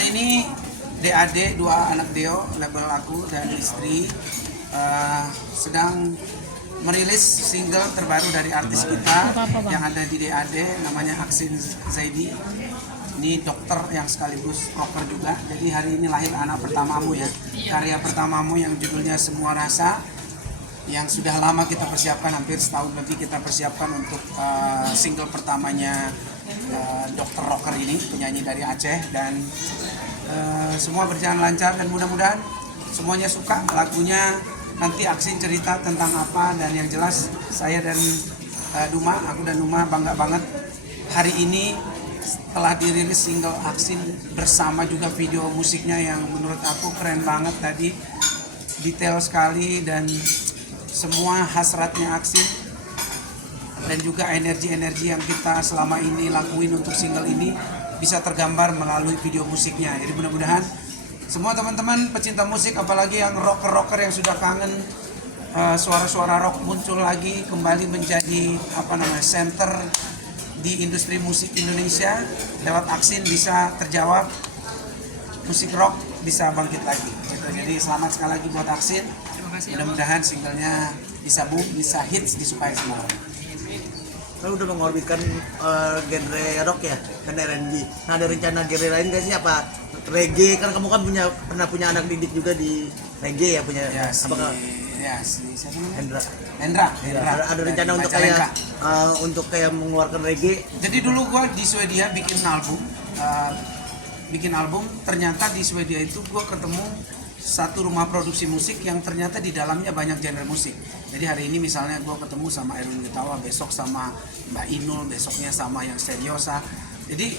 Hari ini DAD, dua anak Deo, label aku dan istri sedang merilis single terbaru dari artis kita yang ada di DAD, namanya Aksin Zaidi. Ini dokter yang sekaligus rocker juga. Jadi hari ini lahir anak pertamamu ya, karya pertamamu yang judulnya Semua Rasa, yang sudah lama kita persiapkan, hampir setahun lebih kita persiapkan untuk single pertamanya dokter rocker ini, penyanyi dari Aceh. Dan semua berjalan lancar dan mudah-mudahan semuanya suka lagunya. Nanti Aksin cerita tentang apa, dan yang jelas saya dan Duma, aku dan Duma bangga banget hari ini telah dirilis single Aksin bersama juga video musiknya yang menurut aku keren banget tadi, detail sekali, dan semua hasratnya Aksin dan juga energi-energi yang kita selama ini lakuin untuk single ini bisa tergambar melalui video musiknya. Jadi mudah-mudahan semua teman-teman pecinta musik, apalagi yang rocker-rocker yang sudah kangen suara-suara rock muncul lagi kembali menjadi center di industri musik Indonesia, lewat Aksin bisa terjawab, musik rock bisa bangkit lagi gitu. Jadi selamat sekali lagi buat Aksin. Mudah-mudahan singlenya bisa boom, bisa hits, disukai semua orang. Kan udah mengorbitkan genre rock ya, kan R&B. Nah, ada rencana genre lain gak sih, apa reggae? Kan kamu kan pernah punya anak didik juga di reggae ya, punya Ya, apakah siapa namanya? Hendra. Hendra. Ada rencana untuk kayak mengeluarkan reggae. Jadi dulu gua di Swedia bikin album, ternyata di Swedia itu gua ketemu satu rumah produksi musik yang ternyata di dalamnya banyak genre musik. Jadi hari ini misalnya gue ketemu sama Erwin Getawa, besok sama Mbak Inul, besoknya sama yang Seriosa. Jadi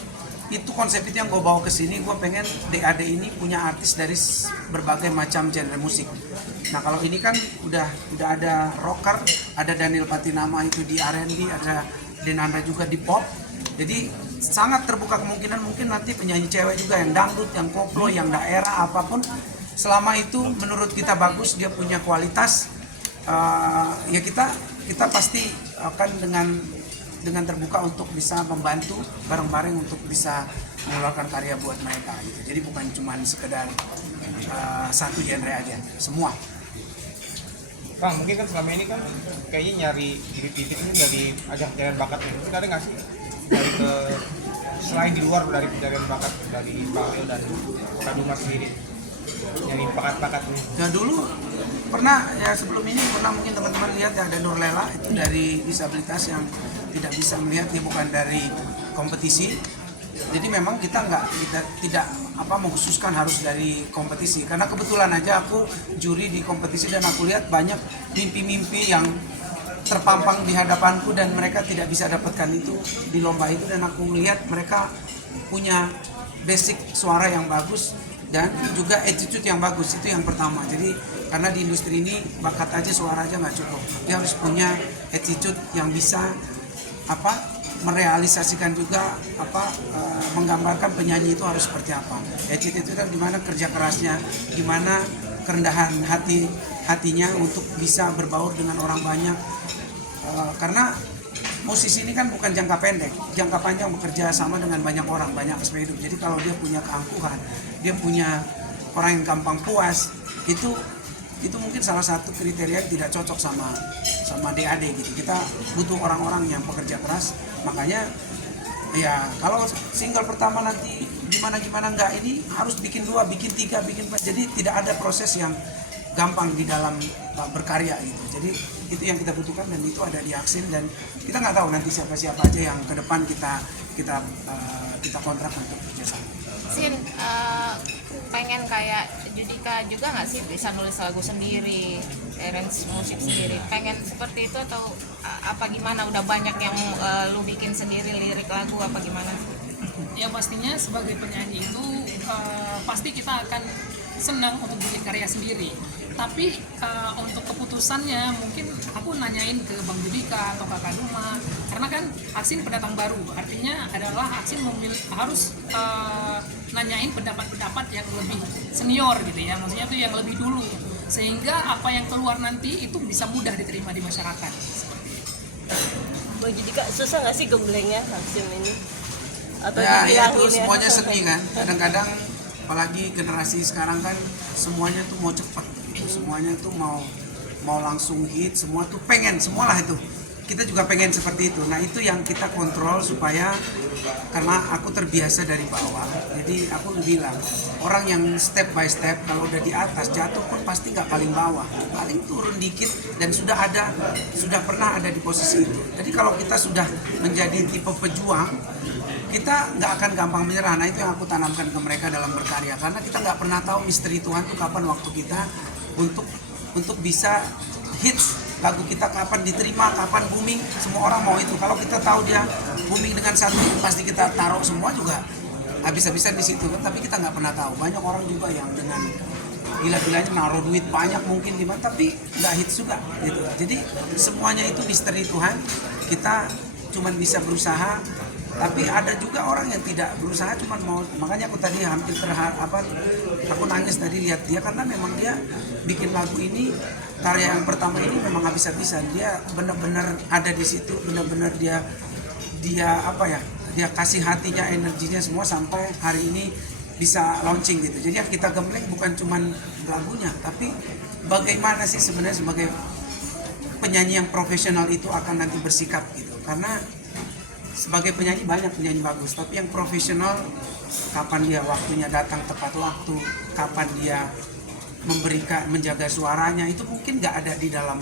itu konsep itu yang gue bawa ke sini. Gue pengen DAD ini punya artis dari berbagai macam genre musik. Nah kalau ini kan udah ada rocker, ada Daniel Patinama itu di R&B, ada Denanda juga di pop. Jadi sangat terbuka kemungkinan mungkin nanti penyanyi cewek juga yang dangdut, yang koplo, yang daerah, apapun. Selama itu menurut kita bagus, dia punya kualitas, ya kita pasti akan dengan terbuka untuk bisa membantu bareng-bareng untuk bisa mengeluarkan karya buat mereka gitu. Jadi bukan cuma sekedar satu genre aja, semua. Bang, mungkin kan selama ini kan kayaknya nyari titik ini dari ajang pencarian bakat ini. Mungkin ada nggak sih dari selain di luar dari pencarian bakat dari Bang Leo dan Kak Duma sendiri? Nyari bakat-bakat ini. Ya dulu pernah, ya sebelum ini pernah mungkin teman-teman lihat ya, ada Nurlela itu dari disabilitas yang tidak bisa melihat, dia bukan dari kompetisi. Jadi memang kita tidak mengkhususkan harus dari kompetisi, karena kebetulan aja aku juri di kompetisi dan aku lihat banyak mimpi-mimpi yang terpampang di hadapanku dan mereka tidak bisa dapatkan itu di lomba itu, dan aku melihat mereka punya basic suara yang bagus dan juga attitude yang bagus. Itu yang pertama. Jadi karena di industri ini bakat aja, suara aja nggak cukup, dia harus punya attitude yang bisa merealisasikan juga menggambarkan penyanyi itu harus seperti apa. Attitude itu kan gimana kerja kerasnya, gimana kerendahan hatinya untuk bisa berbaur dengan orang banyak. Karena musisi ini kan bukan jangka pendek, jangka panjang bekerja sama dengan banyak orang, banyak aspek hidup. Jadi kalau dia punya keangkuhan, dia punya orang yang gampang puas, itu mungkin salah satu kriteria yang tidak cocok sama DAD gitu. Kita butuh orang-orang yang pekerja keras. Makanya ya kalau single pertama nanti gimana enggak, ini harus bikin 2, bikin 3, bikin 4. Jadi tidak ada proses yang gampang di dalam berkarya gitu. Jadi itu yang kita butuhkan dan itu ada di Aksin, dan kita nggak tahu nanti siapa aja yang ke depan kita kontrak untuk kerjasama. Sin, pengen kayak Judika juga nggak sih bisa nulis lagu sendiri, arrange musik sendiri? Pengen seperti itu atau apa gimana? Udah banyak yang lu bikin sendiri lirik lagu apa gimana? Ya pastinya sebagai penyanyi itu pasti kita akan senang untuk bikin karya sendiri. Tapi untuk keputusannya mungkin aku nanyain ke Bang Judika atau Kakak Duma, karena kan Aksin pendatang baru, artinya adalah Aksin harus nanyain pendapat-pendapat yang lebih senior gitu ya, maksudnya itu yang lebih dulu, sehingga apa yang keluar nanti itu bisa mudah diterima di masyarakat. Bang Judika, susah nggak sih gemblengnya Aksin ini? Atau ya itu semuanya seni kan, kadang-kadang apalagi generasi sekarang kan semuanya tuh mau cepat gitu. Semuanya tuh mau langsung hit, semua tuh pengen, semualah itu. Kita juga pengen seperti itu. Nah itu yang kita kontrol supaya, karena aku terbiasa dari bawah, jadi aku bilang orang yang step by step kalau udah di atas jatuh pun pasti nggak paling bawah, paling turun dikit dan sudah pernah ada di posisi itu. Jadi kalau kita sudah menjadi tipe pejuang, kita nggak akan gampang menyerah. Nah itu yang aku tanamkan ke mereka dalam berkarya, karena kita nggak pernah tahu misteri Tuhan tuh kapan waktu kita untuk bisa hits. Lagu kita kapan diterima, kapan booming, semua orang mau itu. Kalau kita tahu dia booming dengan satu, pasti kita taruh semua juga habis-habisan di situ kan. Tapi kita nggak pernah tahu. Banyak orang juga yang dengan gila-gilanya naruh duit banyak mungkin di mana, tapi nggak hits juga gitu. Jadi semuanya itu misteri Tuhan. Kita cuman bisa berusaha. Tapi ada juga orang yang tidak berusaha, cuman mau. Makanya aku tadi hampir aku nangis tadi lihat dia, karena memang dia bikin lagu ini, karya yang pertama ini memang habis-habisan. Dia benar-benar ada di situ, benar-benar dia kasih hatinya, energinya semua sampai hari ini bisa launching gitu. Jadi yang kita gembleng bukan cuman lagunya, tapi bagaimana sih sebenarnya sebagai penyanyi yang profesional itu akan nanti bersikap gitu. Karena sebagai penyanyi banyak penyanyi bagus, tapi yang profesional kapan dia waktunya datang tepat waktu, kapan dia menjaga suaranya, itu mungkin nggak ada di dalam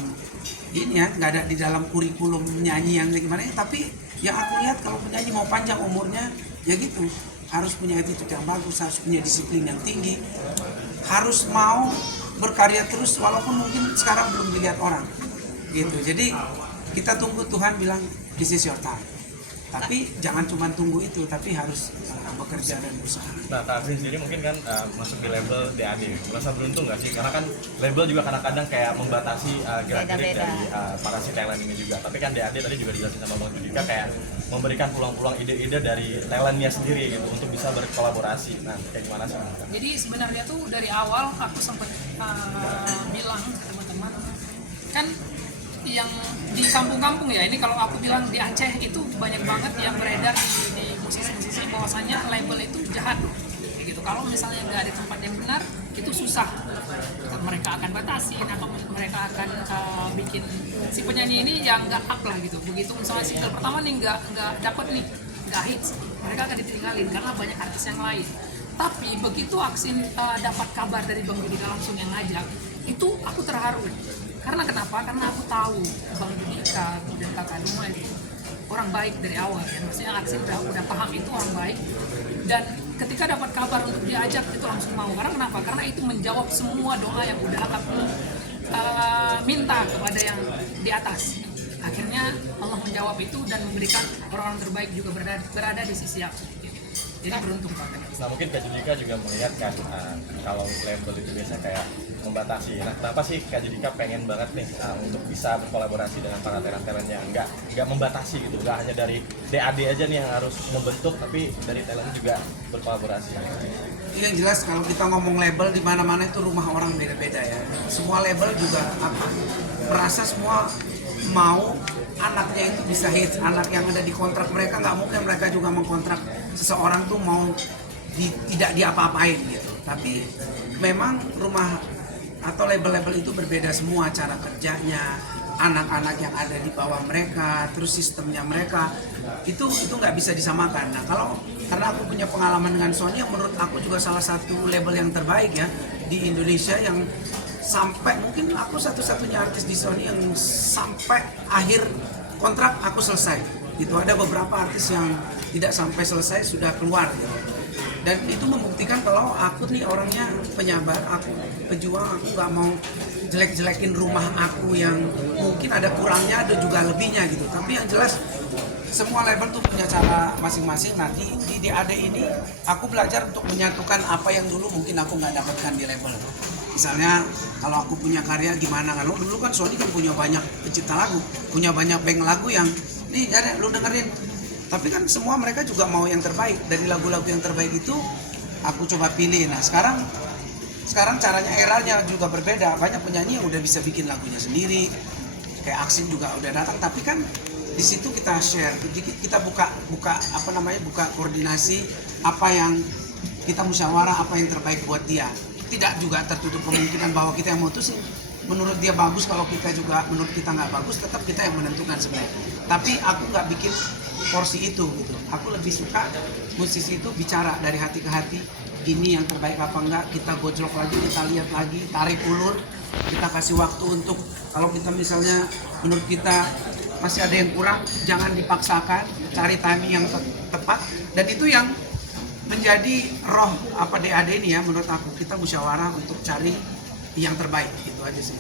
ini ya, nggak ada di dalam kurikulum nyanyi yang gimana. Tapi yang aku lihat kalau penyanyi mau panjang umurnya ya gitu, harus punya attitude yang bagus, harus punya disiplin yang tinggi, harus mau berkarya terus walaupun mungkin sekarang belum dilihat orang gitu. Jadi kita tunggu Tuhan bilang this is your time. Tapi jangan cuma tunggu itu, tapi harus bekerja dan berusaha. Nah, Kak Agrin sendiri mungkin kan masuk di label DAD. Merasa beruntung nggak sih? Karena kan label juga kadang-kadang kayak membatasi gerak-gerik dari para si talent ini juga. Tapi kan DAD tadi juga dijelasin sama Bang Judika kayak memberikan peluang-peluang ide-ide dari talentnya sendiri gitu untuk bisa berkolaborasi. Nah, kayak gimana sih? Jadi sebenarnya tuh dari awal aku sempat bilang ke teman-teman, kan yang di kampung-kampung ya, ini kalau aku bilang di Aceh itu banyak banget yang beredar di musisi-musisi bahwasanya label itu jahat kayak gitu. Kalau misalnya nggak ada tempat yang benar itu susah, mereka akan batasin atau mereka akan bikin si penyanyi ini yang nggak up lah gitu. Begitu misalnya single pertama nih nggak dapet nih, nggak hits, mereka akan ditinggalin karena banyak artis yang lain. Tapi begitu Aksin dapat kabar dari Bang Judika langsung yang ngajak, itu aku terharu. Karena kenapa? Karena aku tahu Bang Judika dan Kakak Duma itu orang baik dari awal ya. Maksudnya Aksin udah paham itu orang baik. Dan ketika dapat kabar untuk diajak itu langsung mau. Karena kenapa? Karena itu menjawab semua doa yang udah aku minta kepada yang di atas. Akhirnya Allah menjawab itu dan memberikan orang-orang terbaik juga berada di sisi aku. Jadi beruntung banget. Nah mungkin Kak Judika juga melihat kan kalau label itu biasanya kayak membatasi. Nah kenapa sih Kak Judika pengen banget nih untuk bisa berkolaborasi dengan para talent-talent yang nggak membatasi gitu, nggak hanya dari DAD aja nih yang harus membentuk, tapi dari talent juga berkolaborasi. Yang jelas kalau kita ngomong label di mana-mana itu rumah orang beda-beda ya. Semua label juga merasa semua mau anaknya itu bisa hits, anak yang ada di kontrak mereka nggak mungkin mereka juga mengkontrak seseorang tuh mau tidak diapa-apain gitu. Tapi memang rumah atau label-label itu berbeda semua cara kerjanya, anak-anak yang ada di bawah mereka, terus sistemnya mereka itu nggak bisa disamakan. Nah karena aku punya pengalaman dengan Sony yang menurut aku juga salah satu label yang terbaik ya di Indonesia, yang sampai mungkin aku satu-satunya artis di Sony yang sampai akhir kontrak aku selesai gitu. Ada beberapa artis yang tidak sampai selesai sudah keluar gitu. Dan itu membuktikan kalau aku nih orangnya penyabar, aku pejuang, aku nggak mau jelek-jelekin rumah aku yang mungkin ada kurangnya, ada juga lebihnya gitu. Tapi yang jelas semua label tuh punya cara masing-masing. Nah di DAD ini aku belajar untuk menyatukan apa yang dulu mungkin aku nggak dapatkan di label. Misalnya kalau aku punya karya gimana kan, dulu kan Sony kan punya banyak pencipta lagu, punya banyak bank lagu yang nih ada lu dengerin. Tapi kan semua mereka juga mau yang terbaik. Dari lagu-lagu yang terbaik itu aku coba pilih. Nah sekarang caranya, eranya juga berbeda. Banyak penyanyi yang udah bisa bikin lagunya sendiri, kayak Aksin juga udah datang. Tapi kan di situ kita share, kita buka koordinasi apa yang kita musyawarah apa yang terbaik buat dia. Tidak juga tertutup kemungkinan bahwa kita yang mutusin. Menurut dia bagus, kalau kita juga menurut kita nggak bagus, tetap kita yang menentukan sebenarnya. Tapi aku nggak bikin porsi itu gitu. Aku lebih suka musisi itu bicara dari hati ke hati. Ini yang terbaik apa enggak, kita gojlok lagi, kita lihat lagi, tarik ulur, kita kasih waktu untuk kalau kita misalnya menurut kita masih ada yang kurang, jangan dipaksakan, cari timing yang tepat. Dan itu yang menjadi roh apa DAD ini ya, menurut aku kita musyawarah untuk cari yang terbaik, itu aja sih.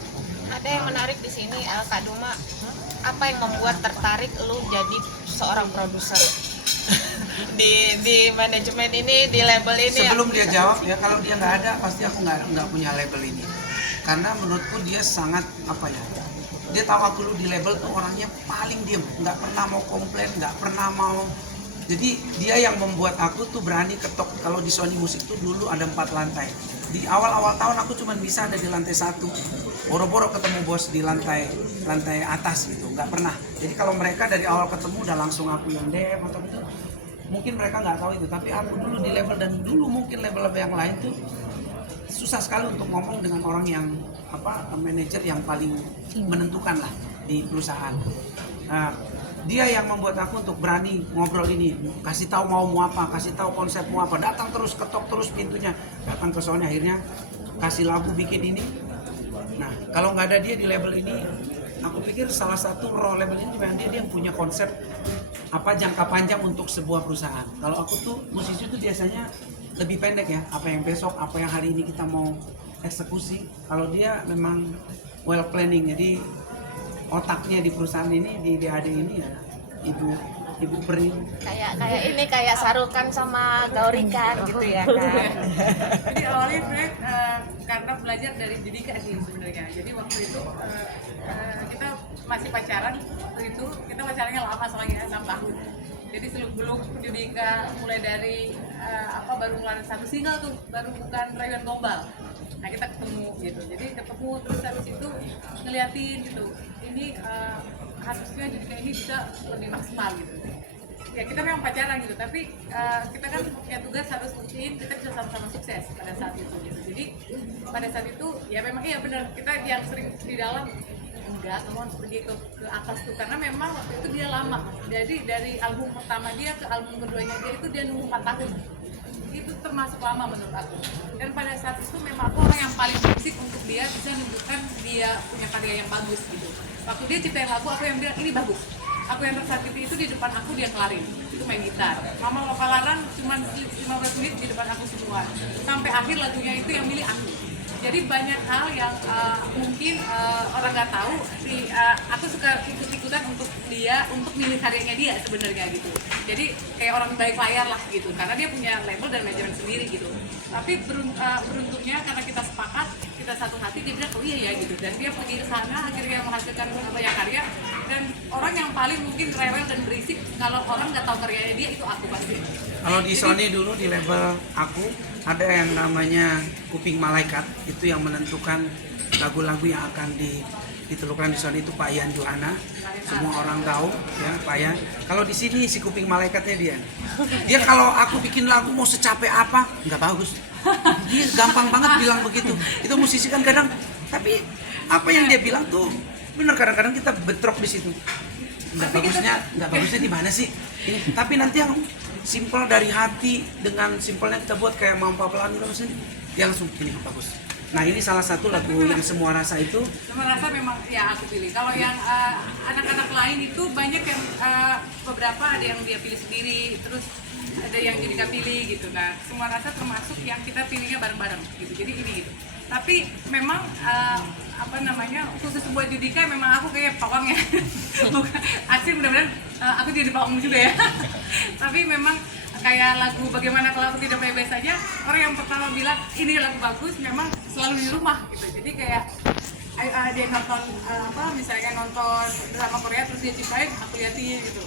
Ada yang menarik di sini, Kak Duma, apa yang membuat tertarik lu jadi seorang produser di manajemen ini, di label ini? Sebelum dia jawab ya, kalau dia nggak ada pasti aku nggak punya label ini, karena menurutku dia sangat apa ya, dia tahu aku dulu di label tuh orangnya paling diem, nggak pernah mau komplain, nggak pernah mau. Jadi dia yang membuat aku tuh berani ketok. Kalau di Sony Musik tuh dulu ada 4 lantai. Di awal-awal tahun aku cuma bisa ada di lantai 1. Boro-boro ketemu bos di lantai atas gitu, nggak pernah. Jadi kalau mereka dari awal ketemu udah langsung aku yang DM atau gitu, mungkin mereka nggak tahu itu. Tapi aku dulu di label, dan dulu mungkin label-label yang lain tuh susah sekali untuk ngomong dengan orang yang manajer yang paling menentukan lah di perusahaan. Nah, dia yang membuat aku untuk berani ngobrol ini, kasih tahu mau apa, kasih tahu konsep mau apa, datang terus, ketok terus pintunya, datang ke soalnya akhirnya kasih lagu bikin ini. Nah, kalau nggak ada dia di label ini, aku pikir salah satu role label ini memang dia yang punya konsep jangka panjang untuk sebuah perusahaan. Kalau aku tuh musisi tuh biasanya lebih pendek ya, apa yang besok, apa yang hari ini kita mau eksekusi. Kalau dia memang well planning, jadi otaknya di perusahaan ini, di DAD ini ya ibu Peri. Kayak Sarukan sama Gaurikan gitu ya kan. Jadi awalnya sebenarnya karena belajar dari Judika sih sebenarnya. Jadi waktu itu kita masih pacaran, waktu itu kita pacarannya lama soalnya 6 tahun. Jadi sebelum Judika mulai dari baru ngeluarin 1 single tuh, baru bukan Rayuan Gombal. Nah kita ketemu gitu, jadi ketemu terus habis itu ngeliatin gitu, ini harusnya Judika ini bisa lebih maksimal gitu. Ya kita memang pacaran gitu, tapi kita kan punya tugas harus buktiin kita bisa sama-sama sukses pada saat itu gitu. Jadi pada saat itu ya memang iya benar, kita yang sering di dalam enggak, kamu harus pergi ke atas tuh, karena memang waktu itu dia lama. Jadi dari album pertama dia ke album keduanya dia itu dia nunggu 4 tahun. Itu termasuk lama menurut aku. Dan pada saat itu memang aku orang yang paling basic untuk dia bisa menunjukkan dia punya karya yang bagus gitu. Waktu dia ciptain lagu, aku yang bilang ini bagus. Aku yang tersakiti itu di depan aku dia kelarin, itu main gitar. Mama Lokalaran cuma 15 menit di depan aku semua. Sampai akhir lagunya itu yang milih aku. Jadi banyak hal yang mungkin orang nggak tahu. Aku suka ikut-ikutan untuk dia, untuk milih karyanya dia sebenarnya gitu. Jadi kayak orang balik layar lah gitu, karena dia punya label dan manajemen sendiri gitu. Tapi beruntungnya karena kita sepakat, kita satu hati, dia bilang oh iya ya gitu. Dan dia pergi ke sana, akhirnya menghasilkan banyak karya. Dan orang yang paling mungkin rewel dan berisik kalau orang nggak tahu karyanya dia itu aku pasti. Kalau di Sony dulu di label aku ada yang namanya Kuping Malaikat, itu yang menentukan lagu-lagu yang akan ditelurkan di Sony itu Pak Ian Johana. Semua orang tahu ya Pak Ian. Kalau di sini si Kuping Malaikatnya dia. Dia kalau aku bikin lagu mau secapek apa nggak bagus. Dia gampang banget bilang begitu. Itu musisi kan kadang, tapi apa yang dia bilang tuh benar, kadang-kadang kita bentrok di situ. Nggak bagusnya di mana sih? Ini, tapi nanti yang simpel dari hati dengan simpelnya kita buat kayak Mampa Pelan itu maksudnya dia langsung ini bagus. Nah ini salah satu lagu yang Semua Rasa itu. Semua Rasa memang ya aku pilih. Kalau yang anak-anak lain itu banyak yang beberapa ada yang dia pilih sendiri, terus ada yang Judika pilih gitu kan. Semua Rasa termasuk yang kita pilihnya bareng-bareng gitu. Jadi ini gitu. Tapi memang khusus buat Judika memang aku kayak pawang ya. Asli mudah-mudahan aku jadi pawang juga ya. Tapi memang kayak lagu Bagaimana Kalau Aku Tidak Baik-Baik Saja, orang yang pertama bilang ini lagu bagus memang selalu di rumah gitu. Jadi kayak dia nonton misalnya nonton drama Korea terus dia ciptain, aku liatin gitu.